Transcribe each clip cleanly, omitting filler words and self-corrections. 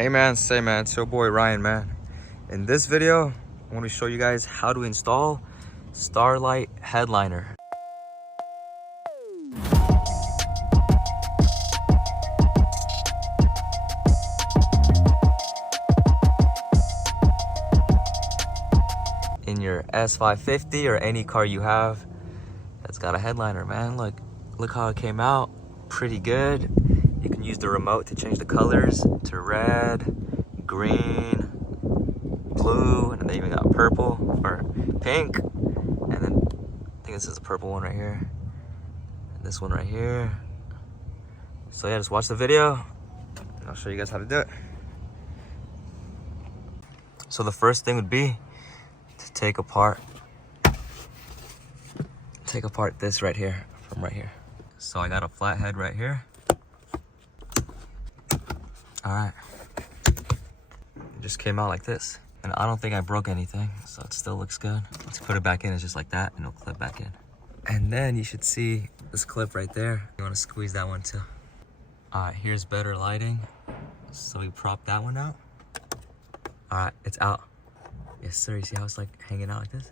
Hey man, say man, it's your boy Ryan, man. In this video, I want to show you guys how to install Starlight headliner. In your S550 or any car you have that's got a headliner, man. Look how it came out. Pretty good. You can use the remote to change the colors to red, green, blue, and then they even got purple or pink. And then I think this is a purple one right here. And this one right here. So yeah, just watch the video and I'll show you guys how to do it. So the first thing would be to take apart this right here from right here. So I got a flat head right here. All right, it just came out like this. And I don't think I broke anything, so it still looks good. Let's put it back in, it's just like that, and it'll clip back in. And then you should see this clip right there. You wanna squeeze that one too. All right, here's better lighting. So we prop that one out. All right, it's out. Yes sir, you see how it's like hanging out like this?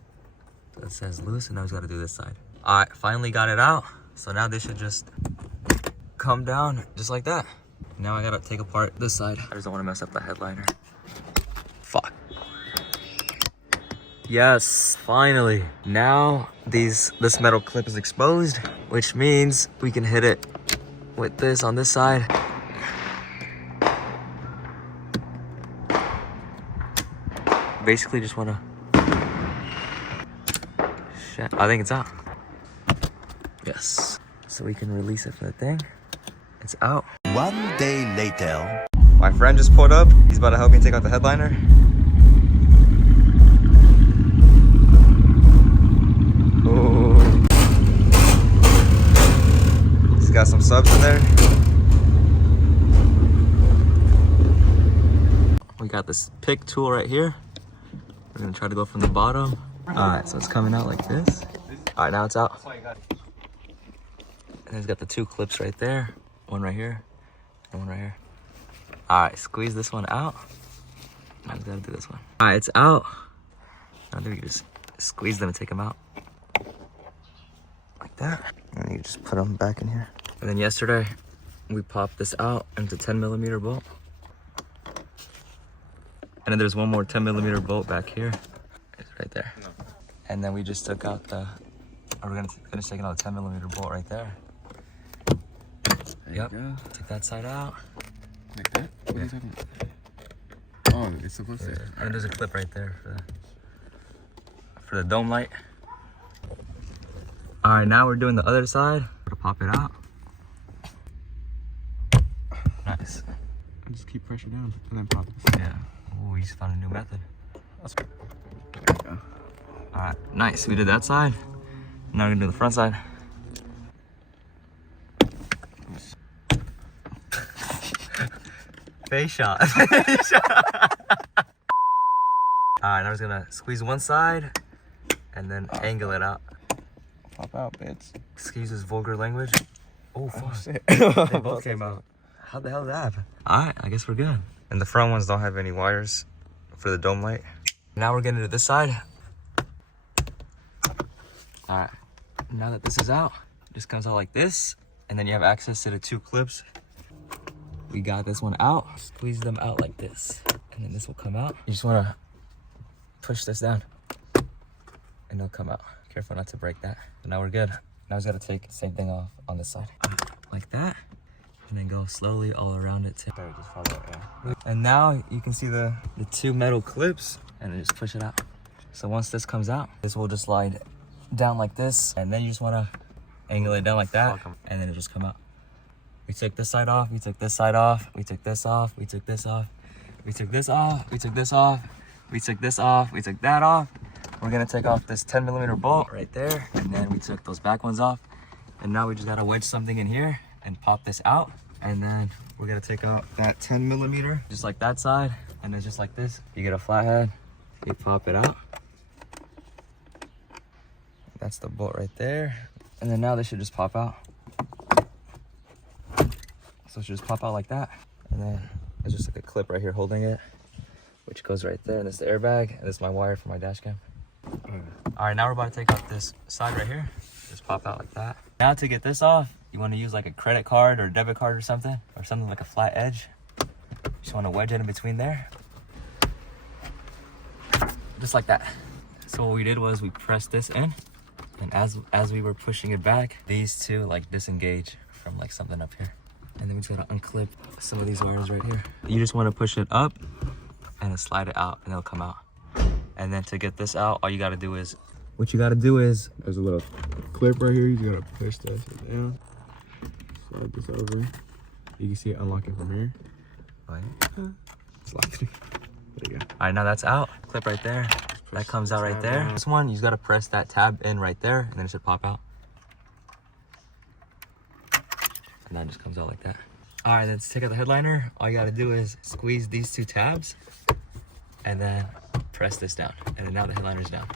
So it says loose, and now we gotta do this side. All right, finally got it out. So now this should just come down just like that. Now I gotta take apart this side. I just don't wanna mess up the headliner. Fuck. Yes, finally. Now this metal clip is exposed, which means we can hit it with this on this side. Basically just wanna, shit, I think it's out. Yes. So we can release it from the thing. It's out. 1 day later. My friend just pulled up. He's about to help me take out the headliner. Oh. He's got some subs in there. We got this pick tool right here. We're gonna try to go from the bottom. All right, so it's coming out like this. All right, now it's out. And it's got the two clips right there. One right here, and one right here. All right, squeeze this one out. Now we gotta do this one. All right, it's out. Now you just squeeze them and take them out. Like that. And you just put them back in here. And then yesterday, we popped this out into 10mm bolt. And then there's one more 10mm bolt back here. It's right there. And then we just took out the, we're gonna finish taking out the 10mm bolt right there. Yep, take that side out. Like that? What are you talking about? Oh, it's supposed to. And there's a clip right there for the dome light. All right, now we're doing the other side. We're gonna pop it out. Nice. And just keep pressure down and then pop it. Yeah. Oh, we just found a new method. There we go. All right, nice. We did that side. Now we're gonna do the front side. Face shot. All right, now we're just gonna squeeze one side and then angle it out. Pop out, bitch. Excuse this vulgar language. Oh, fuck. Shit. They both came out. How the hell did that happen? All right, I guess we're good. And the front ones don't have any wires for the dome light. Now we're getting to this side. All right, now that this is out, it just comes out like this. And then you have access to the two clips. We got this one out. Squeeze them out like this. And then this will come out. You just wanna push this down and it'll come out. Careful not to break that. But now we're good. Now we just gotta take the same thing off on this side. Like that. And then go slowly all around it too. Sorry, just follow it, yeah. And now you can see the two metal clips and then just push it out. So once this comes out, this will just slide down like this. And then you just wanna angle it down like that. And then it'll just come out. We took this side off, we took this side off, we took this off, we took this off, we took this off, we took this off, we took this off, we took that off. We're gonna take off this 10mm bolt right there, and then we took those back ones off. And now we just gotta wedge something in here and pop this out. And then we're gonna take out that 10mm, just like that side, and then just like this. You get a flathead, you pop it out. That's the bolt right there. And then now this should just pop out. So it should just pop out like that. And then There's just like a clip right here holding it, which goes right there. And this is the airbag, and this is my wire for my dash cam. All right, now we're about to take off this side right here. Just pop out like that. Now to get this off, you want to use like a credit card or a debit card or something like a flat edge. Just want to wedge it in between there. Just like that. So what we did was we pressed this in, and as we were pushing it back, these two like disengage from like something up here. And then we just gotta unclip some of these wires right here. You just want to push it up and then slide it out and it'll come out. And then to get this out, all you gotta do is, there's a little clip right here. You gotta push that shit down. Slide this over. You can see it unlocking from here. Right. Slide it. There you go. All right, now that's out. Clip right there. That comes out right there. This one, you just gotta press that tab in right there, and then it should pop out. And that just comes out like that. All right, then to take out the headliner, all you gotta do is squeeze these two tabs, and then press this down. And then now the headliner's down.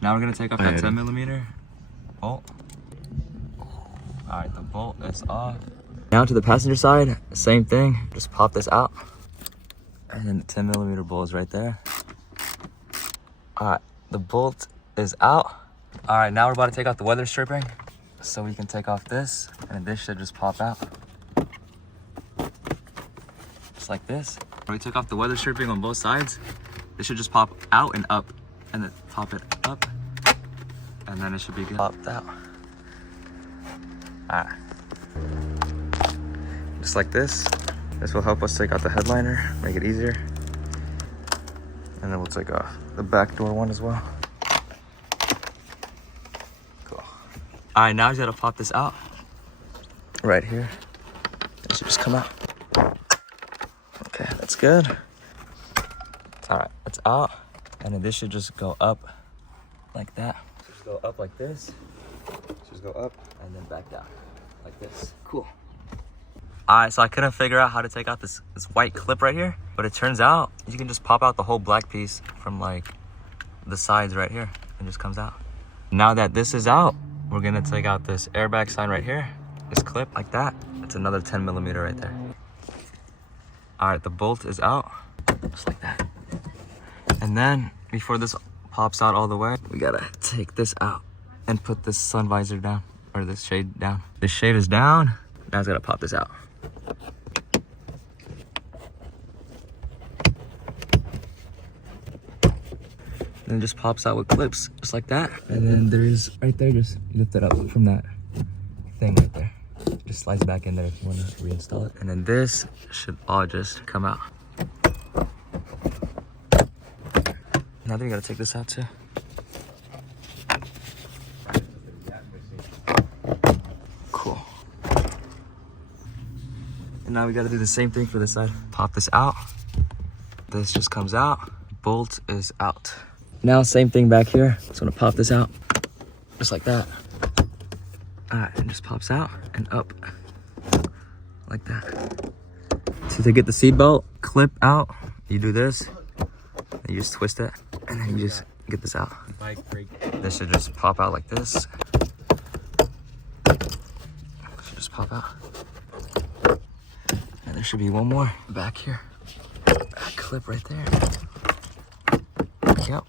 Now we're gonna take off that 10mm bolt. All right, the bolt is off. Now to the passenger side, same thing. Just pop this out. And then the 10mm bolt is right there. All right, the bolt is out. All right, now we're about to take out the weather stripping. So we can take off this, and this should just pop out. Just like this. We took off the weather stripping on both sides. This should just pop out and up, and then pop it up, and then it should be good. Popped out. All right. Just like this. This will help us take out the headliner, make it easier. And then we'll take off the back door one as well. Cool. All right, now you gotta pop this out. Right here. It should just come out. Okay, that's good. All right, it's out. And then this should just go up like that. Just go up like this. Just go up and then back down like this. Cool. All right, so I couldn't figure out how to take out this white clip right here, but it turns out you can just pop out the whole black piece from like the sides right here and just comes out. Now that this is out, we're gonna take out this airbag sign right here, this clip like that. It's another 10mm right there. All right, the bolt is out, just like that. And then before this pops out all the way, we gotta take this out and put this sun visor down, or this shade down. This shade is down, now it's gotta pop this out. And it just pops out with clips, just like that. And then there's, right there, just lift it up from that thing right there. Just slides back in there if you wanna reinstall it. And then this should all just come out. Now then you gotta take this out too. Cool. And now we gotta do the same thing for this side. Pop this out. This just comes out. Bolt is out. Now same thing back here. Just wanna pop this out, just like that. And just pops out and up, like that. So to get the seat belt clip out, you do this, and you just twist it, and then you just get this out. This should just pop out like this. Should just pop out. And there should be one more back here. That clip right there. Yep.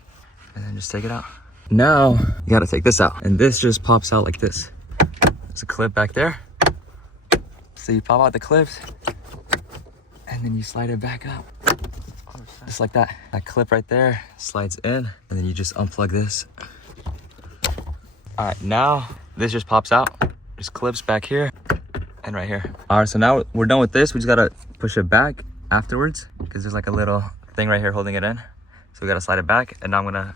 And then just take it out. Now you gotta take this out, and this just pops out like this. There's a clip back there. So you pop out the clips, and then you slide it back up. Just like that. That clip right there slides in, and then you just unplug this. All right, now this just pops out. There's clips back here and right here. All right, so now we're done with this. We just gotta push it back afterwards, because there's like a little thing right here holding it in. So we gotta slide it back, and now I'm gonna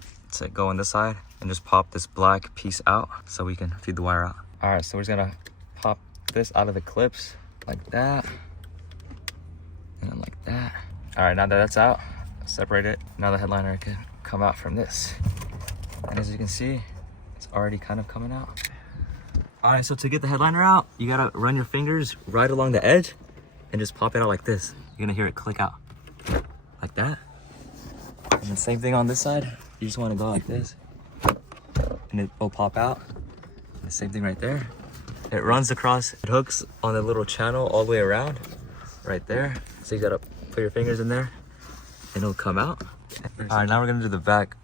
go on this side and just pop this black piece out so we can feed the wire out. All right, so we're just gonna pop this out of the clips like that, and then like that. All right, now that that's out, separate it. Now the headliner can come out from this. And as you can see, it's already kind of coming out. All right, so to get the headliner out, you gotta run your fingers right along the edge and just pop it out like this. You're gonna hear it click out, like that. And the same thing on this side. You just wanna go like this, and it will pop out. And the same thing right there. It runs across, it hooks on the little channel all the way around, right there. So you gotta put your fingers in there and it'll come out. All right, now we're gonna do the back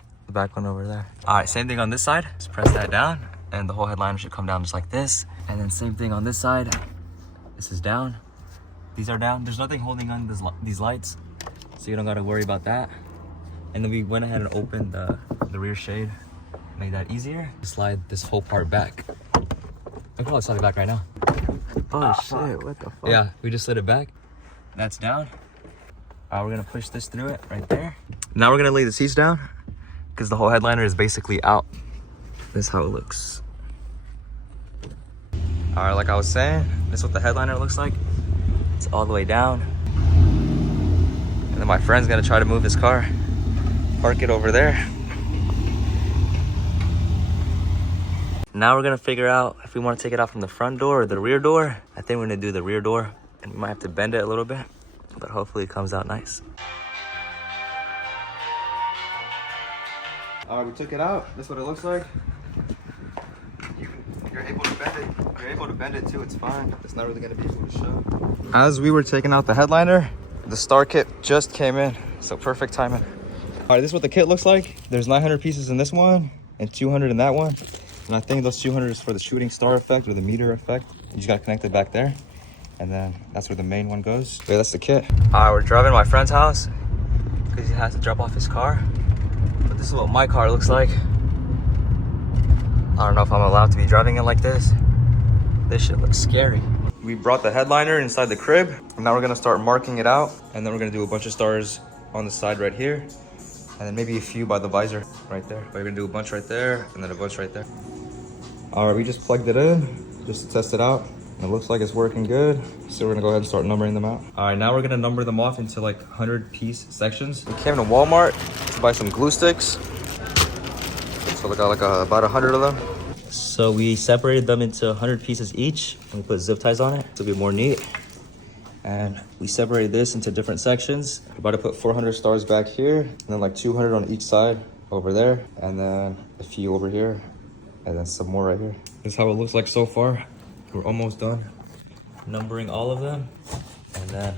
one over there. All right, same thing on this side. Just press that down and the whole headliner should come down just like this. And then same thing on this side. This is down. These are down. There's nothing holding on these lights, so you don't gotta worry about that. And then we went ahead and opened the rear shade. Made that easier. Slide this whole part back. I can probably slide it back right now. Oh shit, what the fuck? Yeah, we just slid it back. That's down. We're gonna push this through it right there. Now we're gonna lay the seats down because the whole headliner is basically out. This is how it looks. All right, like I was saying, this is what the headliner looks like. It's all the way down. And then my friend's gonna try to move his car. Park it over there. Now we're gonna figure out if we want to take it out from the front door or the rear door. I think we're gonna do the rear door, and we might have to bend it a little bit, but hopefully it comes out nice. All right, we took it out. That's what it looks like. You're able to bend it. You're able to bend it too. It's fine. It's not really gonna be able to show. As we were taking out the headliner, the star kit just came in, so perfect timing. All right, this is what the kit looks like. There's 900 pieces in this one and 200 in that one. And I think those 200 is for the shooting star effect or the meter effect. You just gotta connect it back there. And then that's where the main one goes. Okay, that's the kit. All right, we're driving to my friend's house because he has to drop off his car. But this is what my car looks like. I don't know if I'm allowed to be driving it like this. This shit looks scary. We brought the headliner inside the crib. And now we're gonna start marking it out. And then we're gonna do a bunch of stars on the side right here. And then maybe a few by the visor right there. But we're gonna do a bunch right there and then a bunch right there. All right, we just plugged it in just to test it out. It looks like it's working good. So we're gonna go ahead and start numbering them out. All right, now we're gonna number them off into like 100-piece sections. We came to Walmart to buy some glue sticks. So we got like about 100 of them. So we separated them into 100 pieces each and we put zip ties on it to be more neat. And we separated this into different sections. We're about to put 400 stars back here and then like 200 on each side over there. And then a few over here and then some more right here. This is how it looks like so far. We're almost done numbering all of them. And then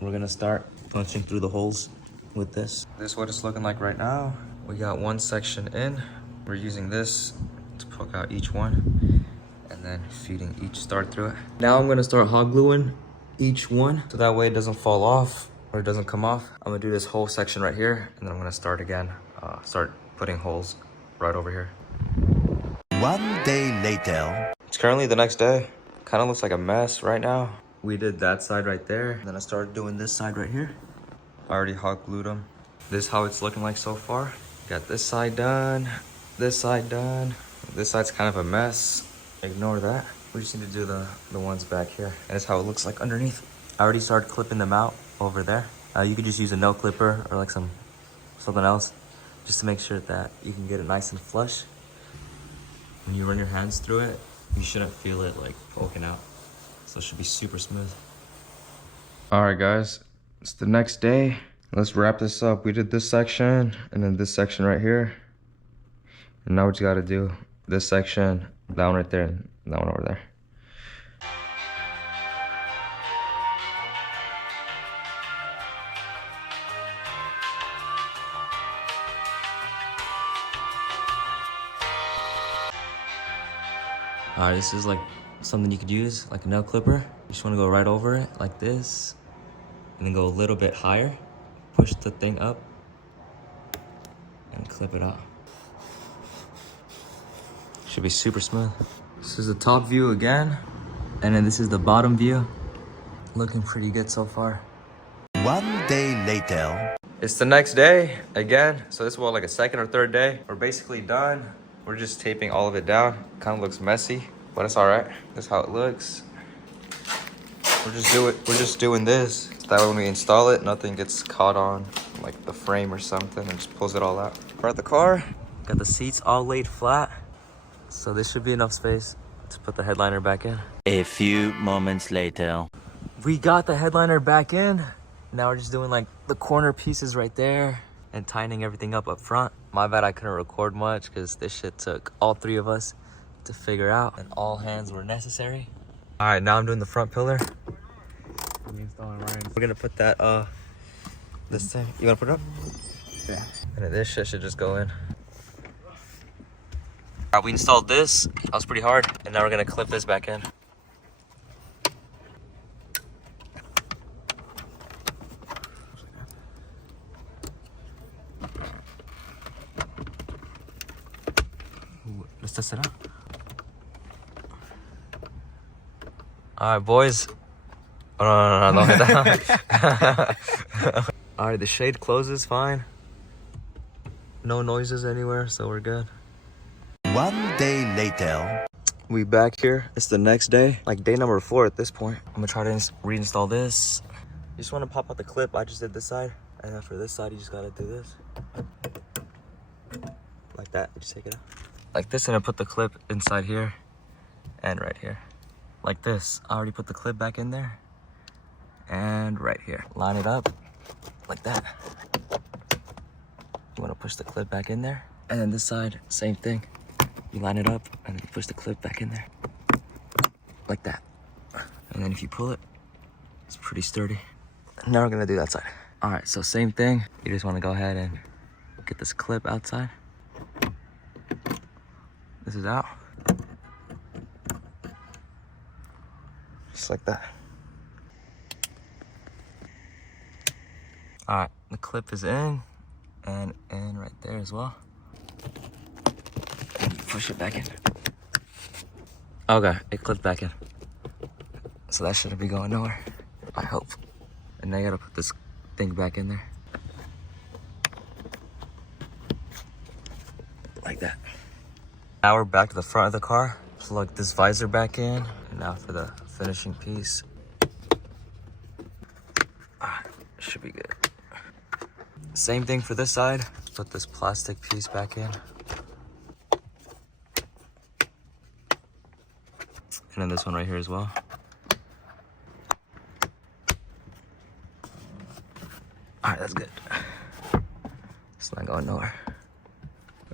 we're gonna start punching through the holes with this. This is what it's looking like right now. We got one section in. We're using this to poke out each one and then feeding each star through it. Now I'm gonna start hot gluing each one so that way it doesn't fall off or it doesn't come off. I'm gonna do this whole section right here and then I'm gonna start again, start putting holes right over here. One day later. It's currently the next day. Kind of looks like a mess right now. We did that side right there. Then I started doing this side right here. I already hot glued them. This is how it's looking like so far. Got this side done, this side done. This side's kind of a mess. Ignore that. We just need to do the ones back here. And that's how it looks like underneath. I already started clipping them out over there. You could just use a nail clipper or like something else just to make sure that you can get it nice and flush. When you run your hands through it, you shouldn't feel it like poking out. So it should be super smooth. All right, guys, it's the next day. Let's wrap this up. We did this section and then this section right here. And now we just gotta do this section, that one right there, and that one over there. All right, this is like something you could use, like a nail clipper. You just wanna go right over it like this, and then go a little bit higher. Push the thing up, and clip it out. Should be super smooth. This is the top view again, and then this is the bottom view. Looking pretty good so far. One day later. It's the next day again. So this is what, like a second or third day. We're basically done. We're just taping all of it down. Kind of looks messy, but it's all right. This is how it looks. We're just doing this. That way when we install it, nothing gets caught on like the frame or something and just pulls it all out. We're at the car. Got the seats all laid flat. So this should be enough space to put the headliner back in. A few moments later. We got the headliner back in. Now we're just doing like the corner pieces right there and tightening everything up front. My bad, I couldn't record much because this shit took all three of us to figure out and all hands were necessary. All right, now I'm doing the front pillar. We're gonna put that This thing, you wanna put it up? Yeah. And then this shit should just go in. Alright, we installed this. That was pretty hard. And now we're gonna clip this back in. Ooh, let's test it out. Alright, boys. Oh, no, don't hit that. Alright, the shade closes fine. No noises anywhere, so we're good. 1 day later. We back here. It's the next day, like day number 4 at this point. I'm gonna try to reinstall this. You just want to pop out the clip. I just did this side, and then for this side, you just gotta do this, like that. Just take it out, like this, and I put the clip inside here, and right here, like this. I already put the clip back in there, and right here. Line it up, like that. You want to push the clip back in there, and then this side, same thing. You line it up and then you push the clip back in there, like that. And then if you pull it, it's pretty sturdy. Now we're gonna do that side. All right, so same thing. You just want to go ahead and get this clip outside. This is out, just like that. All right, the clip is in and in right there as well. And you push it back in. Okay, it clipped back in. So that shouldn't be going nowhere, I hope. And now you gotta put this thing back in there. Like that. Now we're back to the front of the car. Plug this visor back in. And now for the finishing piece. Should be good. Same thing for this side. Put this plastic piece back in. And then this one right here as well. All right, that's good. It's not going nowhere.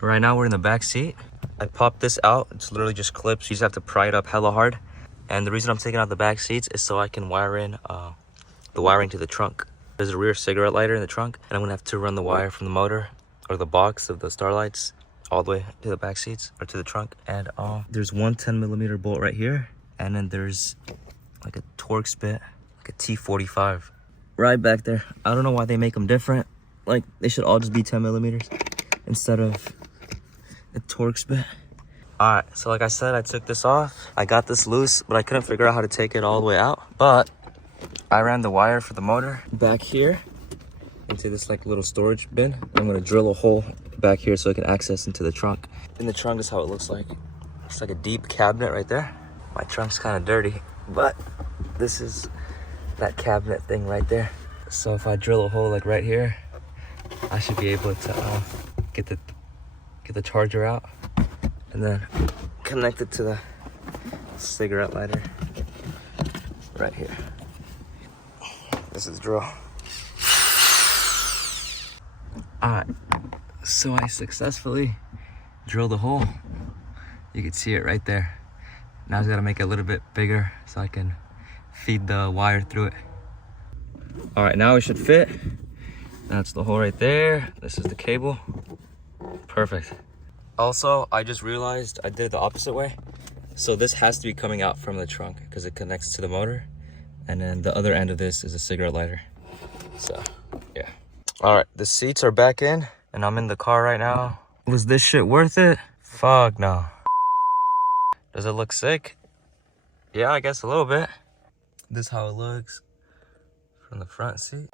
Right now we're in the back seat. I popped this out. It's literally just clips. You just have to pry it up hella hard. And the reason I'm taking out the back seats is so I can wire in the wiring to the trunk. There's a rear cigarette lighter in the trunk, and I'm gonna have to run the wire from the motor or the box of the Starlights all the way to the back seats or to the trunk. And there's one 10mm bolt right here, and then there's like a Torx bit, like a T45 right back there. I don't know why they make them different. Like, they should all just be 10mm instead of a Torx bit. All right, so like I said, I took this off. I got this loose, but I couldn't figure out how to take it all the way out. But I ran the wire for the motor back here into this like little storage bin. I'm gonna drill a hole back here so I can access into the trunk. In the trunk is how it looks like. It's like a deep cabinet right there. My trunk's kind of dirty, but this is that cabinet thing right there. So if I drill a hole like right here, I should be able to get the charger out and then connect it to the cigarette lighter right here. This is the drill. Alright, so I successfully drilled a hole. You can see it right there. Now I just gotta make it a little bit bigger so I can feed the wire through it. Alright, now it should fit. That's the hole right there. This is the cable. Perfect. Also, I just realized I did it the opposite way. So this has to be coming out from the trunk because it connects to the motor. And then the other end of this is a cigarette lighter. So, yeah. All right, the seats are back in and I'm in the car right now. Was this shit worth it? Fuck no. Does it look sick? Yeah, I guess a little bit. This is how it looks from the front seat.